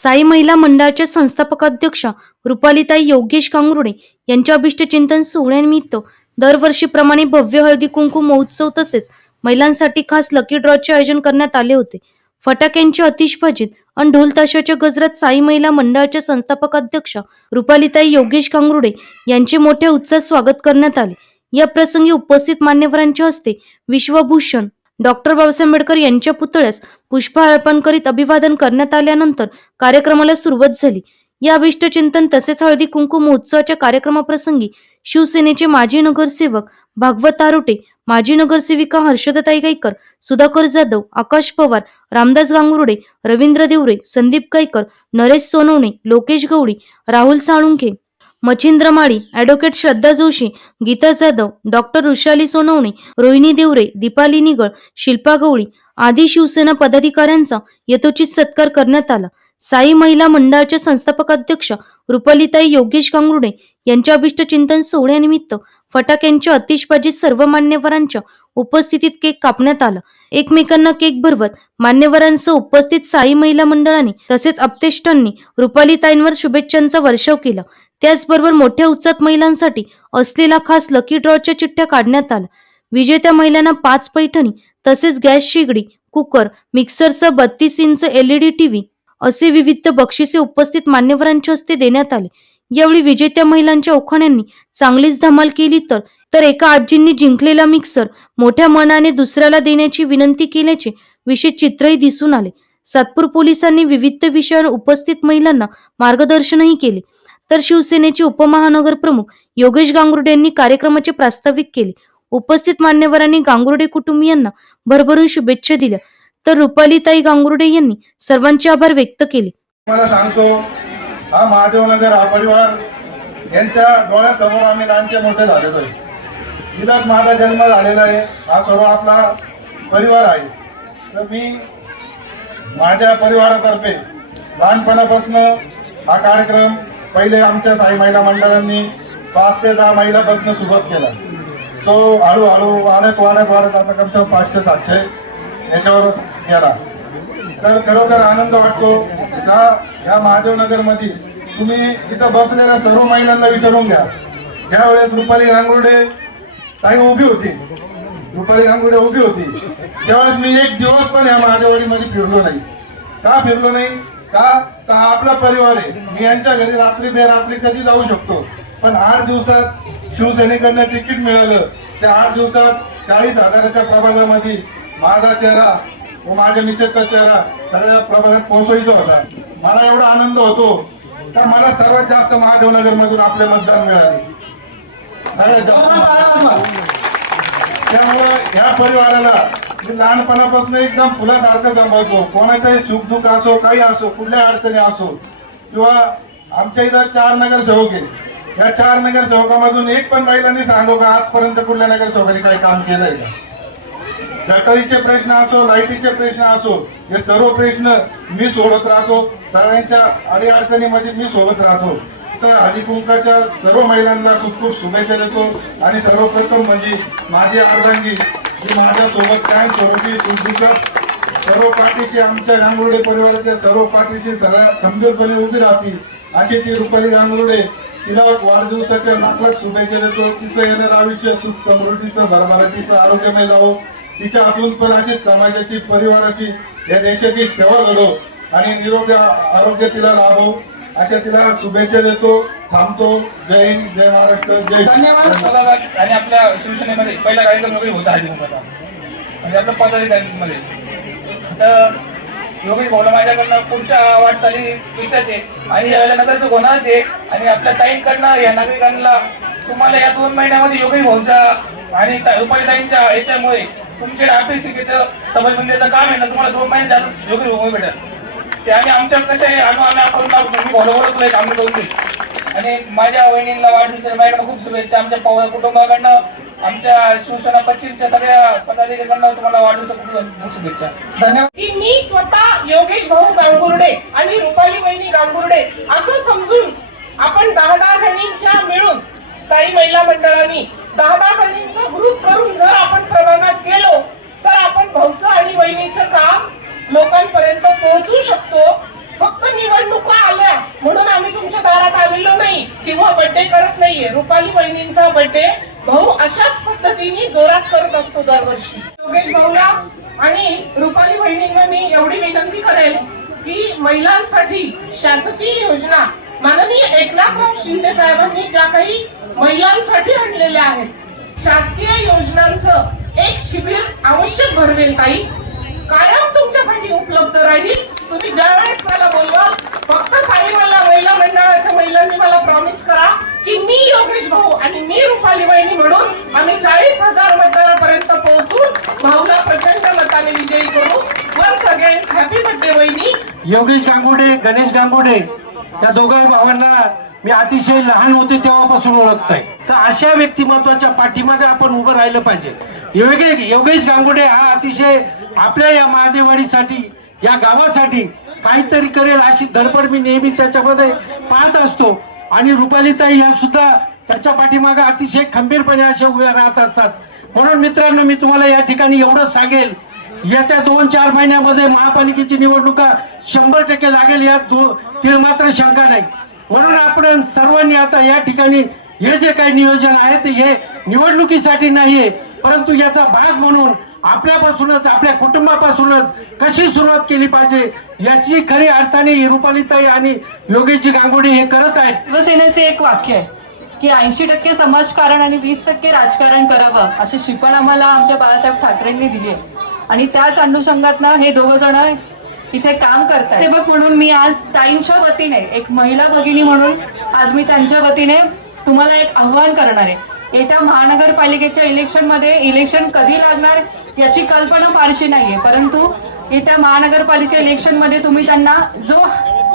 साई महिला मंडळाच्या संस्थापकाध्यक्षा रुपालीताई योगेश कांगरुडे यांच्या अभिष्टचिंतन सोहळ्यानिमित्त दरवर्षीप्रमाणे भव्य हळदी कुंकू महोत्सव तसेच महिलांसाठी खास लकी ड्रॉचे आयोजन करण्यात आले होते. फटाक्यांच्या आतिषबाजीत आणि ढोल ताशाच्या गजरात साई महिला मंडळाच्या संस्थापकाध्यक्षा रुपालीताई योगेश कांगरुडे यांचे मोठ्या उत्साहात स्वागत करण्यात आले. या प्रसंगी उपस्थित मान्यवरांच्या हस्ते विश्वभूषण डॉक्टर बाबासाहेब आंबेडकर यांच्या पुतळ्यास पुष्पहार अर्पण करीत अभिवादन करण्यात आल्यानंतर कार्यक्रमाला सुरुवात झाली. या अभिष्टचिंतन तसेच हळदी कुंकू महोत्सवाच्या कार्यक्रमाप्रसंगी शिवसेनेचे माजी नगरसेवक भागवत आरोटे, माजी नगरसेविका हर्षदाताई गायकर, सुधाकर जाधव, आकाश पवार, रामदास गांगुर्डे, रवींद्र देवरे, संदीप गायकर, नरेश सोनवणे, लोकेश गवळी, राहुल साळुंखे, मच्छिंद्र माळी, ॲडव्होकेट श्रद्धा जोशी, गीता जाधव, डॉक्टर वृषाली सोनवणे, रोहिणी देवरे, दीपाली निगळ, शिल्पा गवळी आदी शिवसेना पदाधिकाऱ्यांचा यथोचित सत्कार करण्यात आला. साई महिला मंडळाच्या संस्थापकाध्यक्षा रुपालीताई योगेश कांगरुडे यांच्या अभिष्टचिंतन सोहळ्यानिमित्त फटाक्यांच्या आतिषबाजीत सर्व मान्यवरांच्या उपस्थितीत केक कापण्यात आला. एकमेकांना केक भरवत मान्यवरांसह उपस्थित साई महिला मंडळाने तसेच आप्तेष्टांनी रुपालीताईंवर शुभेच्छांचा वर्षाव केला. त्याचबरोबर मोठ्या उत्साहात महिलांसाठी असलेला खास लकी ड्रॉच्या चिठ्ठ्या काढण्यात आल्या. विजेत्या महिलांना 5 पैठणी तसेच गॅस शेगडी, कुकर, मिक्सरसह 32 इंच LED टीव्ही असे विविध बक्षिसे उपस्थित मान्यवरांच्या हस्ते देण्यात आले. यावेळी विजेत्या महिलांच्या ओखाण्यांनी चांगलीच धमाल केली तर एका आजींनी जिंकलेला मिक्सर मोठ्या मनाने दुसऱ्याला देण्याची विनंती केल्याचे विशेष चित्रही दिसून आले. सातपूर पोलिसांनी विविध विषयांवर उपस्थित महिलांना मार्गदर्शनही केले. तर शिवसेनेचे उपमहानगर प्रमुख योगेश गांगुर्डे यांनी कार्यक्रमाचे प्रास्ताविक केले. उपस्थित मान्यवरांनी गांगुर्डे कुटुंबियांना भरभरून शुभेच्छा दिल्या. तर रुपालीताई गांगुर्डे यांनी सर्वांचे आभार व्यक्त केले. मला सांगतो, हा महादेवनगर हा परिवार यांच्या डोळ्यासमोर आम्ही लहानचे मोठे झालेलो आहे. तिलाच माझा जन्म झालेला आहे. हा सर्व आपला परिवार आहे. तर मी माझ्या परिवारातर्फे लहानपणापासून हा कार्यक्रम पहिले आमच्या साई महिला मंडळांनी 5 ते 10 महिलापासून सुरुवात केला. तो हळूहळू वाढत आता कमसे 500-700 याच्यावर गेला. तर खरोखर आनंद वाटतो का या महादेवनगर मध्ये तुम्ही इथं बसलेल्या सर्व महिलांना विचारून घ्या. ज्यावेळेस रुपाली गांगुर्डे ताई उभी होती, त्यावेळेस मी एक दिवस पण या महादेववाडीमध्ये फिरलो नाही. का फिरलो नाही? का तर आपला परिवार आहे. मी यांच्या घरी रात्री बेरात्री कधी जाऊ शकतो, पण 8 दिवसात शिवसेनेकडनं तिकीट मिळालं. त्या 8 दिवसात 40,000च्या प्रभागामध्ये माझा चेहरा व माझ्या मिसेसचा चेहरा सगळ्या प्रभागात पोहोचवायचा होता. मला एवढा आनंद होतो तर मला सर्वात जास्त महादेवनगर मधून आपले मतदान मिळाले. त्यामुळे या परिवाराला मी लहानपणापासून एकदम फुलासारखं सांभाळतो. कोणाचाही सुखदुःख असो, काही असो, कुठल्या अडचणी असो, किंवा आमच्या इथं 4 नगरसेवक आहे. या 4 नगरसेवकामधून एक पण महिलांनी सांगू का आजपर्यंत कुठल्या नगरसेवकांनी काही काम केलंय का? गटारीचे प्रश्न असो, लाईटीचे प्रश्न असो, हे सर्व प्रश्न मी सोडत राहतो. सगळ्यांच्या अडीअडचणीमध्ये मी सोबत राहतो. तर हळदी कुंकाच्या सर्व महिलांना खूप खूप शुभेच्छा देतो. आणि सर्वप्रथम म्हणजे माझी अर्धांगी जी माझ्या सोबत कायम स्वरूपी सर्व पाठीशी, आमच्या गांगुर्डे परिवाराच्या सर्व पाठीशी सगळ्या खंबीरपणे उभी राहते अशी ती रुपाली गांगुर्डे. तिला वाढदिवसाच्या लाख शुभेच्छा देतो. तिचं येणारं आयुष्य सुख समृद्धीचं, भरभराटीचं, आरोग्यमय जावो. तिच्या हातून पण अशी समाजाची, परिवाराची, या देशाची सेवा घडो आणि निरोगी आरोग्य तिला लाभो अशा तिला शुभेच्छा देतो. थांबतो. जय हिंद, जय महाराष्ट्र, जय. धन्यवाद. आणि आपल्या शिवसेनेमध्ये पहिला कार्यक्रम वगैरे होता हळदी कुंकाचा, म्हणजे आपल्या पदाधिकाऱ्यांमध्ये. तर योगेश भाऊला माझ्याकडनं पुढच्या वाटचाली विचारते आणि यावेळेला नगरसेवक होणारच. आणि आपल्या ताईंकडनं या नागरिकांना तुम्हाला या 2 महिन्यामध्ये योगेश भाऊच्या आणि रुपालीताईंच्या याच्यामुळे तुमच्या अभ्यासिकेचं समाजबंधीचं काम आहे ना, तुम्हाला 2 महिन्यात योगेश भाऊ भेटेल. ते आम्ही आमच्या कसे आम्ही आपण बोलवलं एक आम्ही करून देईल. आणि माझ्या वहिनींना वाढदिवसाच्या माझ्याकडनं खूप शुभेच्छा. आमच्या कुटुंबाकडनं, आमच्या शिवसेना पश्चिमच्या सगळ्या पदाधिकाऱ्यांना तुम्हाला वाढदिवसाच्या खूप शुभेच्छा. धन्यवाद. मी स्वतः योगेश भाऊ गांगुर्डे आणि रुपाली वहिनी गांगुर्डे असं समजून आपण 10 जणींच्या मिळून साई महिला मंडळाने 10 जणींचा ग्रुप करून जर आपण प्रभागात गेलो तर आपण भाऊचं आणि वहिनीचं काम लोकांपर्यंत पोहोचू शकतो. फक्त निवडणूक बर्थडे करत नाहीये. रुपाली वहिनींचा बर्थडे भाऊ अशाच पद्धतीने जोरात करत असतो दरवर्षी. योगेश भाऊला आणि रुपाली वहिनींना मी एवढी विनंती करेल की महिलांसाठी शासकीय योजना माननीय एकनाथराव शिंदे साहेबांनी ज्या काही महिलांसाठी आणलेल्या आहेत, शासकीय योजनांचं एक शिबिर आवश्यक भरवेल ताई. कायम तुमच्यासाठी उपलब्ध राहील. तुम्ही ज्या वेळेस मला बोलवा, फक्त साई महिला मंडळाच्या महिलांनी मला प्रॉमिस करा की मी योगेश भाऊ आणि मी रुपाली वहिनी म्हणून आम्ही 40,000 मतदारापर्यंत पोहोचून भाऊला प्रचंड मताने विजयी करू. वन्स अगेन हॅपी बर्थडे वहिनी. योगेश गांगुडे, गणेश गांगुडे या दोघा भावांना मी अतिशय लहान होते तेव्हापासून ओळखतोय. तर अशा व्यक्तिमत्वाच्या पाठीमागे आपण उभं राहिलं पाहिजे. योगेश गांगुडे हा अतिशय आपल्या या महादेवाडीसाठी, या गावासाठी काहीतरी करेल अशी धडपड मी नेहमी त्याच्यामध्ये पाहत असतो. आणि रुपालीताई या सुद्धा त्याच्या पाठीमागे अतिशय खंबीरपणे अशा उभ्या राहत असतात. म्हणून मित्रांनो, मी तुम्हाला या ठिकाणी एवढंच सांगेल, येत्या 2-4 महिन्यामध्ये महापालिकेची निवडणुका 100% लागेल, यात तीळ मात्र शंका नाही. म्हणून आपण सर्वांनी आता या ठिकाणी हे जे काही नियोजन आहे ते हे निवडणुकीसाठी नाहीये, परंतु याचा भाग म्हणून आपल्यापासूनच, आपल्या कुटुंबापासूनच कशी सुरुवात केली पाहिजे याची खरी अर्थाने रुपालीताई आणि योगेशजी गांगुडे हे करत आहेत. शिवसेनेचे एक वाक्य आहे की 80% समाजकारण आणि 20% राजकारण करावं अशी शिकवण आम्हाला आमच्या बाळासाहेब ठाकरेंनी दिली आहे. आणि त्याच अनुषंगातनं हे दोघं जण इथे काम करतात. सेवक म्हणून मी आज ताईंच्या वतीने, एक महिला भगिनी म्हणून आज मी त्यांच्या वतीने तुम्हाला एक आव्हान करणार आहे. येत्या महानगरपालिकेच्या इलेक्शन कधी लागणार याची कल्पना फारशी नाहीये, परंतु येत्या महानगरपालिका इलेक्शनमध्ये तुम्ही त्यांना जो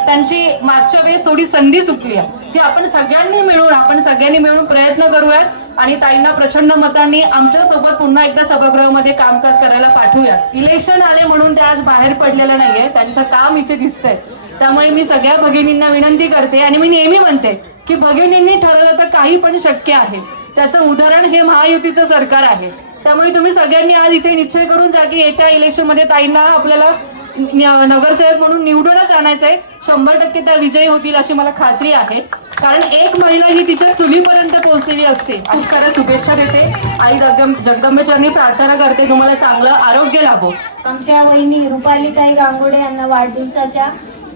त्यांची मागच्या वेळेस थोडी संधी चुकली आहे ती आपण सगळ्यांनी मिळून प्रयत्न करूयात आणि ताईंना प्रचंड मतांनी आमच्या सोबत पुन्हा एकदा सभागृहामध्ये कामकाज करायला पाठवूयात. इलेक्शन आले म्हणून ते आज बाहेर पडलेलं नाहीये, त्यांचं काम इथे दिसतंय. त्यामुळे मी सगळ्या भगिनींना विनंती करते आणि मी नेहमी म्हणते की भगिनींनी ठरवलं तर काही पण शक्य आहे. त्याचं उदाहरण हे महायुतीचं सरकार आहे. त्यामुळे तुम्ही सगळ्यांनी आज इथे निश्चय करून जा की येत्या इलेक्शनमध्ये ताईंना आपल्याला नगरसेवक म्हणून निवडूनच आणायचंय. 100% त्या विजयी होतील अशी मला खात्री आहे, कारण एक महिला ही तिच्या चुलीपर्यंत पोहोचलेली असते. खूप साऱ्या शुभेच्छा देते. आई जगदंबेचरणी प्रार्थना करते तुम्हाला चांगलं आरोग्य लाभो. आमच्या वहिनी रुपालीताई गांगुडे यांना वाढदिवसाच्या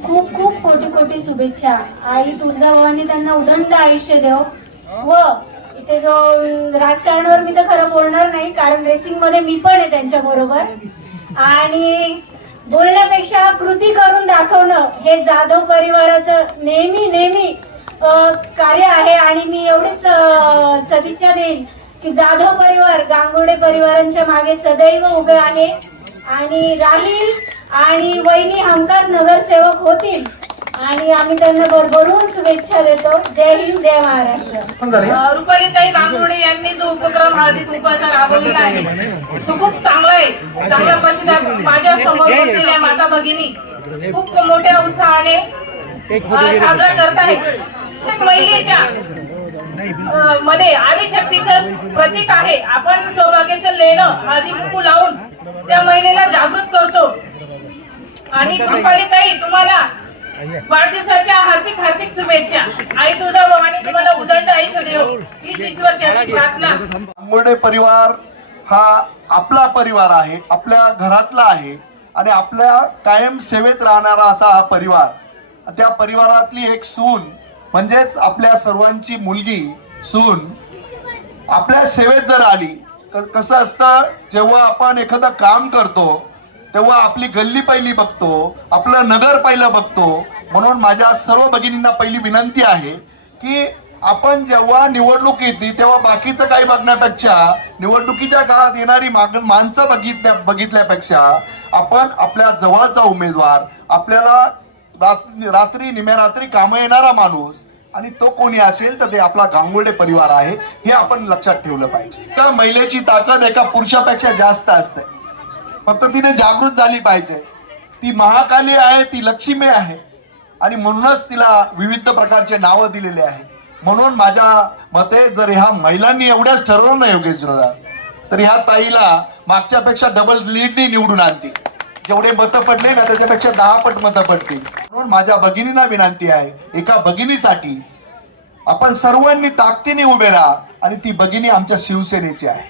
खूप खूप कोटी कोटी शुभेच्छा. आई तुळजाभवानी त्यांना उदंड आयुष्य देव. व इथे जो राजकारणावर मी तर खरं बोलणार नाही, कारण रेसिंग मध्ये मी पण आहे त्यांच्या बरोबर. आणि बोलण्यापेक्षा कृती करून दाखवणं हे जाधव परिवाराचं नेहमी कार्य आहे. आणि मी एवढीच सदिच्छा देईल की जाधव परिवार गांगुडे परिवारांच्या मागे सदैव उभे आहे आणि राहील. आणि वहिनी हमखास नगरसेवक होतील आणि आम्ही त्यांना भरभरून शुभेच्छा देतो. जय हिंद, जय महाराष्ट्र. रुपालीताई गांगुर्डे यांनी जो उपक्रम हळदी कुंकवाचा राबवलेला आहे तो खूप चांगला आहे. चांगल्या पद्धतीने माझ्या समोर बसलेल्या माता भगिनी खूप मोठ्या उत्साहाने साजरा करत आहेत. महिलेच्या मध्ये आदिशक्तीचं प्रतीक आहे. आपण सौभाग्याचं लेणं हळदी कुंकू लावून त्या महिलेला जागृत करतो. आणि रुपालीताई तुम्हाला वाढदिवसाच्या हार्दिक शुभेच्छा. आई तुळजाभवानी तुम्हाला उदंड आयुष्य देवो हीच ईश्वरचरणी प्रार्थना. गांगुडे परिवार हा आपला परिवार आहे, आपल्या घरातला आहे आणि आपल्या कायम सेवेत राहणारा असा हा परिवार. त्या परिवारातली एक सून म्हणजेच आपल्या सर्वांची मुलगी सून आपल्या सेवेत जर आली तर कसं असतं, जेव्हा आपण एखादं काम करतो तेव्हा आपली गल्ली पहिली बघतो, आपलं नगर पहिलं बघतो. म्हणून माझ्या सर्व भगिनींना पहिली विनंती आहे की आपण जेव्हा निवडणूक येते तेव्हा बाकीचं काही बघण्यापेक्षा निवडणुकीच्या काळात येणारी माणसं बघितल्यापेक्षा आपण आपल्या जवळचा उमेदवार, आपल्याला रात्री निम्यारात्री कामं येणारा माणूस आणि तो कोणी असेल तर ते आपला गांगुर्डे परिवार आहे हे आपण लक्षात ठेवलं पाहिजे. त्या महिलेची ताकद एका पुरुषापेक्षा जास्त असते, फक्त तिने जागृत झाली पाहिजे. ती महाकाली आहे, ती लक्ष्मी आहे आणि म्हणूनच तिला विविध प्रकारचे नावं दिलेले आहे. म्हणून माझ्या मते जर ह्या महिलांनी एवढ्याच ठरवलं ना योगेश दादा, तर ह्या ताईला मागच्यापेक्षा डबल लीडनी निवडून आणतील. जेवढे मतं पडले ना त्याच्यापेक्षा 10 पट मतं पडतील. म्हणून माझ्या भगिनींना विनंती आहे, एका भगिनीसाठी आपण सर्वांनी ताकदीने उभे राहा आणि ती भगिनी आमच्या शिवसेनेची आहे.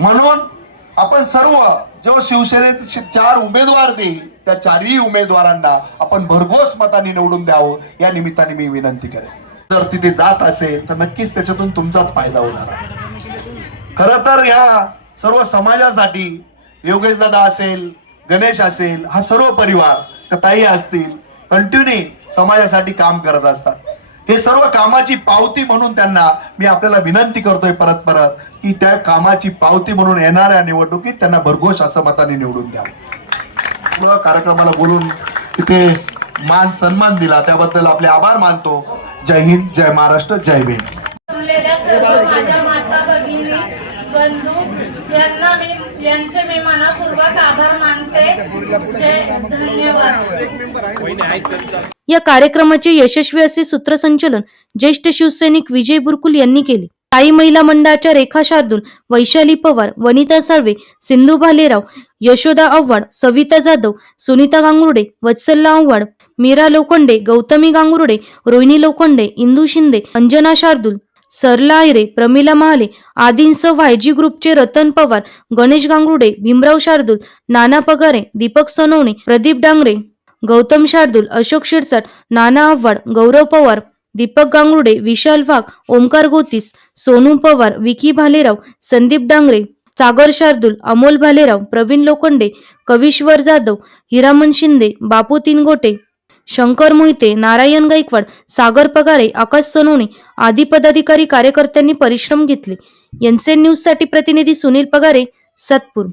म्हणून आपण सर्व जो शिवसेनेचे 4 उमेदवार देईल त्या 4ही उमेदवारांना आपण भरघोस मताने निवडून द्यावं या निमित्ताने मी विनंती करेन. जर तिथे जात असेल तर नक्कीच त्याच्यातून तुमचाच फायदा होणार आहे. खरं तर या सर्व समाजासाठी योगेश दादा असेल, गणेश असेल, हा सर्व परिवार, ताई असतील, कंटिन्यू समाजासाठी काम करत असतात. हे सर्व कामाची पावती म्हणून त्यांना मी आपल्याला विनंती करतोय परत परत की त्या कामाची पावती म्हणून येणाऱ्या निवडणुकीत त्यांना भरघोस असं मताने निवडून द्यावं. कार्यक्रमाला बोलून तिथे मान सन्मान दिला त्याबद्दल आपले आभार मानतो. जय हिंद, जय महाराष्ट्र, जय भीम. सर्व माझ्या माता भगिनी बंधू यांचे मी मनापूर्वक आभार मानते. धन्यवाद. या कार्यक्रमाचे यशस्वी असे सूत्रसंचालन ज्येष्ठ शिवसैनिक विजय बुरकुल यांनी केले. ताई महिला मंडळाच्या रेखा शार्दूल, वैशाली पवार, वनिता साळवे, सिंधू भालेराव, यशोदा आव्हाड, सविता जाधव, सुनीता गांगुर्डे, वत्सला आव्हाड, मीरा लोखंडे, गौतमी गांगुर्डे, रोहिणी लोखंडे, इंदू शिंदे, अंजना शार्दूल, सरला आयरे, प्रमिला महाले आदींसह वायजी ग्रुपचे रतन पवार, गणेश गांगुर्डे, भीमराव शार्दूल, नाना पगारे, दीपक सोनवणे, प्रदीप डांगरे, गौतम शार्दूल, अशोक शिरसाट, नाना आव्हाड, गौरव पवार, दीपक गांगुर्डे, विशाल वाघ, ओमकार गोतीस, सोनू पवार, विकी भालेराव, संदीप डांगरे, सागर शार्दूल, अमोल भालेराव, प्रवीण लोखंडे, कविश्वर जाधव, हिरामन शिंदे, बापू तिनगोटे, शंकर मोहिते, नारायण गायकवाड, सागर पगारे, आकाश सोनवणे आदी पदाधिकारी कार्यकर्त्यांनी परिश्रम घेतले. एनसीएन न्यूज साठी प्रतिनिधी सुनील पगारे, सतपूर.